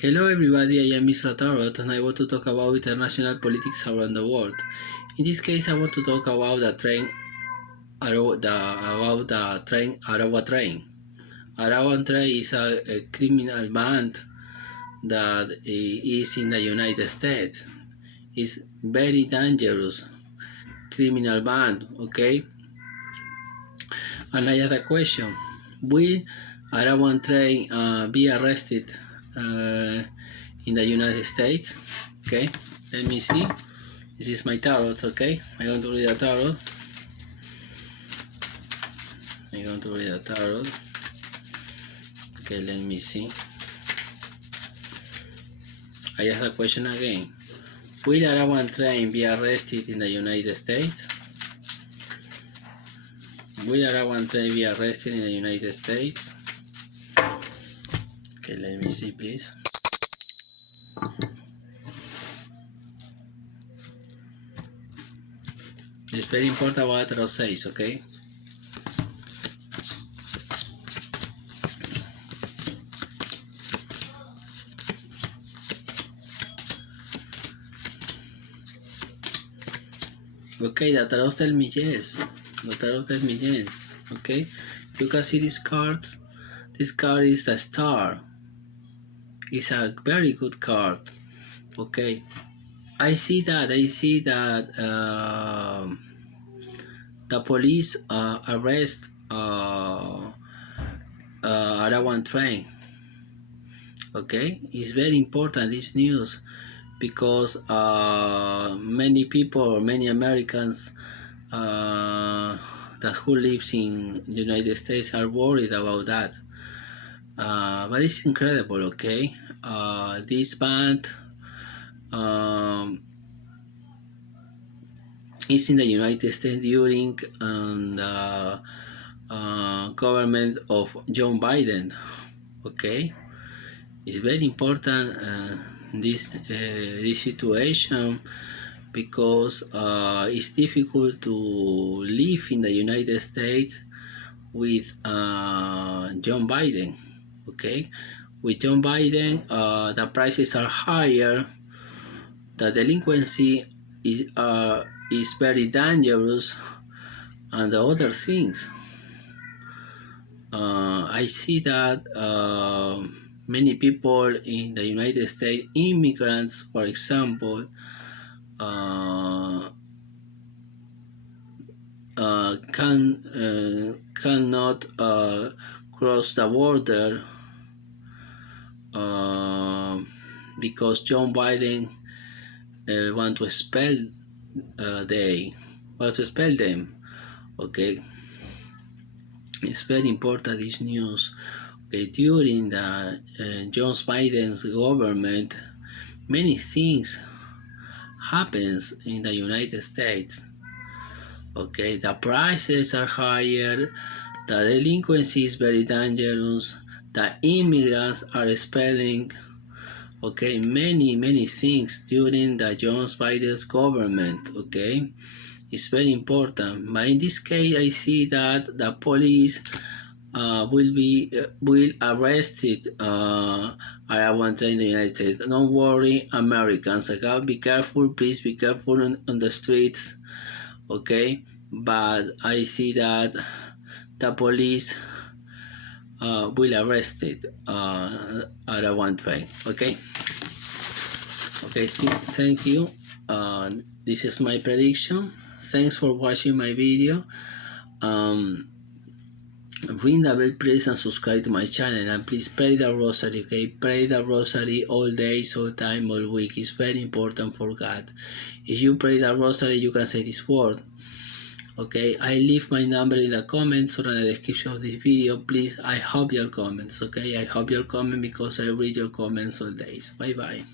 Hello everybody, I am Mr. Tarot and I want to talk about international politics around the world. In this case, I want to talk about the train Araguan Train. Araguan Train is a criminal band that is in the United States. It's very dangerous criminal band, okay? And I have a question. Will Araguan Train be arrested in the United States? Okay, let me see. This is my tarot, okay? I'm going to read a tarot. Okay, let me see. I ask the question again. Will Araguan Train be arrested in the United States? Will Araguan Train be arrested in the United States? Okay, let me see, please. It's very important what Tarot says, okay? Okay, the Tarot tells me yes. The Tarot tells me yes, okay? You can see these cards. This card is a star. It's a very good card, okay? I see that the police arrest Araguan Train. Okay, it's very important this news because many people, many Americans that who lives in the United States are worried about that. But it's incredible, okay? This band is in the United States during the government of John Biden, okay? It's very important this situation because it's difficult to live in the United States with John Biden, okay? With John Biden, the prices are higher, the delinquency is very dangerous, and the other things. I see that many people in the United States, immigrants, for example, cannot cross the border because John Biden want to expel them. Okay, it's very important this news. Okay, during the John Biden's government, many things happens in the United States. Okay, the prices are higher, the delinquency is very dangerous, the immigrants are expelling, okay, many things during the John Biden's government, okay? It's very important. But in this case, I see that the police will arrested Araguan Train in the United States. Don't worry, Americans. Okay? Be careful, please be careful on the streets, okay? But I see that the police will arrested Araguan Train. Okay. Okay. Thank you. This is my prediction. Thanks for watching my video. Ring the bell, please, and subscribe to my channel, and please pray the rosary, okay? Pray the rosary all days, all time, all week. It's very important for God. If you pray the rosary, you can say this word, okay? I leave my number in the comments or in the description of this video. Please, I hope your comments, okay? I hope your comment because I read your comments all days. Bye bye.